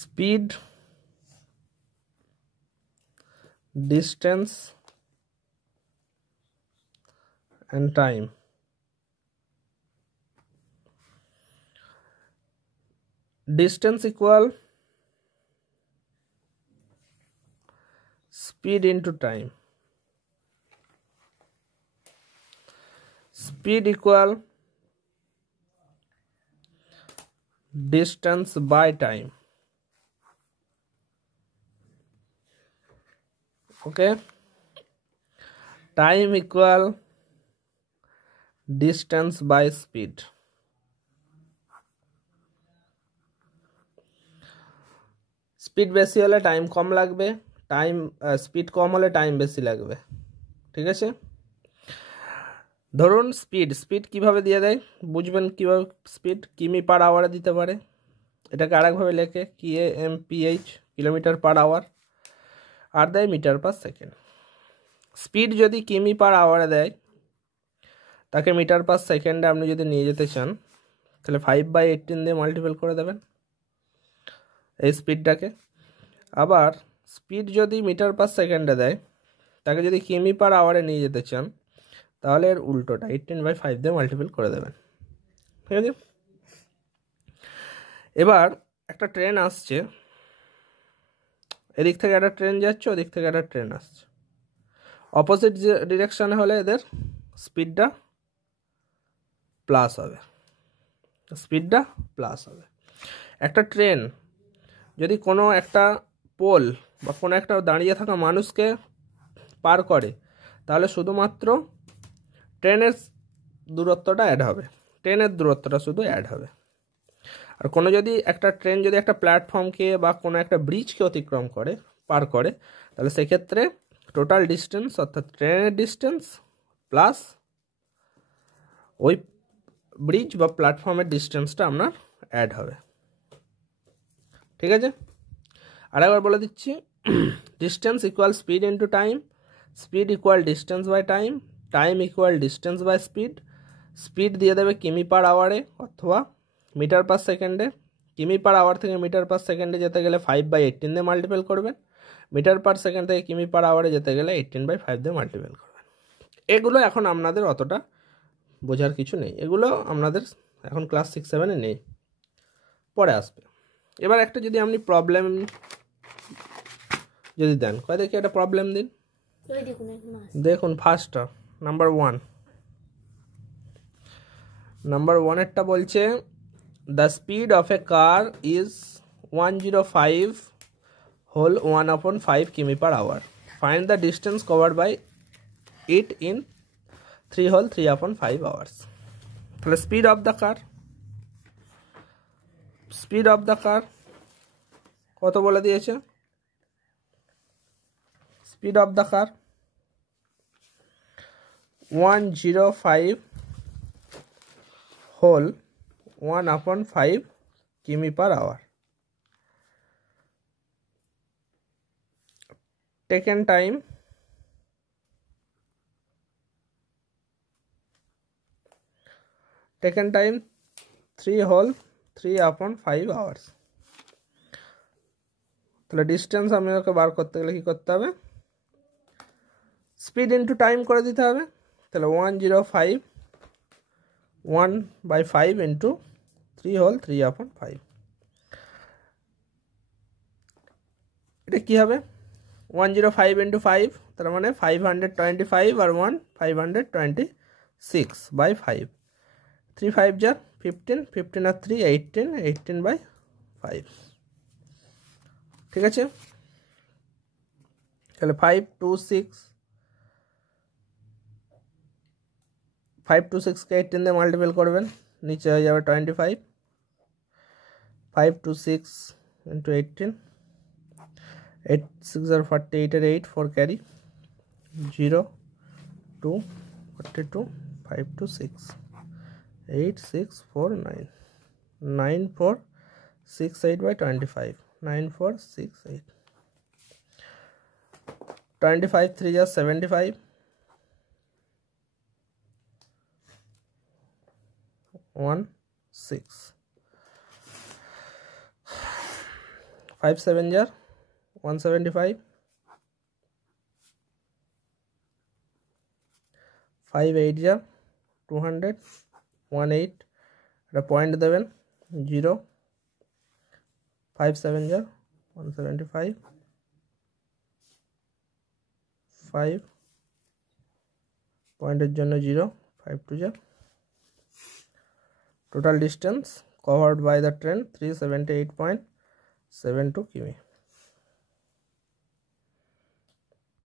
speed, distance and time. Distance equal speed into time. Speed equal distance by time. Okay. Time equal distance by speed. Speed বেশি হলে time কম লাগবে, speed কম হলে time বেশি লাগবে। ঠিক আছে, ধরুন স্পিড কিভাবে দিয়ে দেয় বুঝবেন কিভাবে। স্পিড কিমি পার আওয়ারে দিতে পারে, এটাকে আরেকভাবে লেখে kmph কিলোমিটার পার আওয়ার, আর দেয় মিটার পার সেকেন্ড। স্পিড যদি কিমি পার আওয়ারে দেয়, তাকে মিটার পার সেকেন্ডে আপনি যদি নিয়ে যেতে চান, তাহলে 5/18 দিয়ে মাল্টিপল করে দেবেন এই স্পিডটাকে। আবার স্পিড যদি মিটার পার সেকেন্ডে দেয়, তাকে যদি কিমি পার আওয়ারে নিয়ে যেতে চান, তাহলে এর উল্টোটা 18/5 দিয়ে মাল্টিপল করে দেবেন। ঠিক আছে, এবার একটা ট্রেন আসছে, এদিক থেকে একটা ট্রেন যাচ্ছে, ওদিক থেকে একটা ট্রেন আসছে। অপোজিট ডিরেকশনে হলে এদের স্পিডটা প্লাস হবে, স্পিডটা প্লাস হবে। একটা ট্রেন যদি কোনো একটা পোল বা কোনো একটা দাঁড়িয়ে থাকা মানুষকে পার করে, তাহলে শুধুমাত্র ট্রেনের দূরত্বটা অ্যাড হবে, ট্রেনের দূরত্বটা শুধু অ্যাড হবে। আর কোনো যদি একটা ট্রেন যদি একটা প্ল্যাটফর্মকে বা কোনো একটা ব্রিজকে অতিক্রম করে, পার করে, তাহলে সেক্ষেত্রে টোটাল ডিস্টেন্স অর্থাৎ ট্রেনের ডিস্টেন্স প্লাস ওই ব্রিজ বা প্ল্যাটফর্মের ডিস্টেন্সটা আপনার অ্যাড হবে। ঠিক আছে, আরেকবার বলে দিচ্ছি, distance equal speed into time, speed equal distance by time, time equal distance by speed. Speed দিয়ে দেবে কিমি পার আওয়ারে অথবা মিটার পার সেকেন্ডে। কিমি পার আওয়ার থেকে মিটার পার সেকেন্ডে যেতে গেলে 5/18 দিয়ে মাল্টিপল করবেন, মিটার পার সেকেন্ড থেকে কিমি পার আওয়ারে যেতে গেলে 18/5 দিয়ে মাল্টিপল করবেন। এগুলো এখন আপনাদের অতটা বোঝার কিছু নেই, এগুলো আপনাদের এখন ক্লাস 6-7-এ নেই, পরে আসবে। এবার একটা যদি আপনি প্রবলেম যদি দেন, কয় দেখি একটা প্রবলেম দিন, দেখুন ফার্স্টটা নাম্বার 1 বলছে the speed of a car is 105 whole 1/5 কিমি per hour, find the distance covered by it in 3 whole 3/5 hours. তাহলে স্পিড অফ দ্য কার কত বলে দিয়েছে, speed of the car 105 whole 1/5 কিমি per hour. Taken time 3 whole 3/5 hours. তাহলে distance আমি ওকে বার করতে গেলে কি করতে হবে, স্পিড ইন্টু টাইম করে দিতে হবে। তাহলে 105 1/5 ইন্টু 3 হোল 3/5, এটা কি হবে 105 ইন্টু 5, তার মানে 525 আর 1 526/5, 3 5 jar 15, 15 আর 3 18, 18/5। ঠিক আছে, তাহলে 526কে 18 দিয়ে মাল্টিপল করবেন, নিচে হয়ে যাবে 25, 526 ইন্টু 18, 8 6 আর 48 এর 8 4 ক্যারি 0 2 42 526 8 6 4 9 9 4 6 8/25 9 4 6 8, 25 3 are 75, 1 6 5 7 jar 175, 5 8 jar 200, 1 8 এটা পয়েন্ট দেবেন 0, 5 7 jar 175, 5 পয়েন্টের জন্য 0, 5 2 jar total distance covered by the train 378.72 কিমি।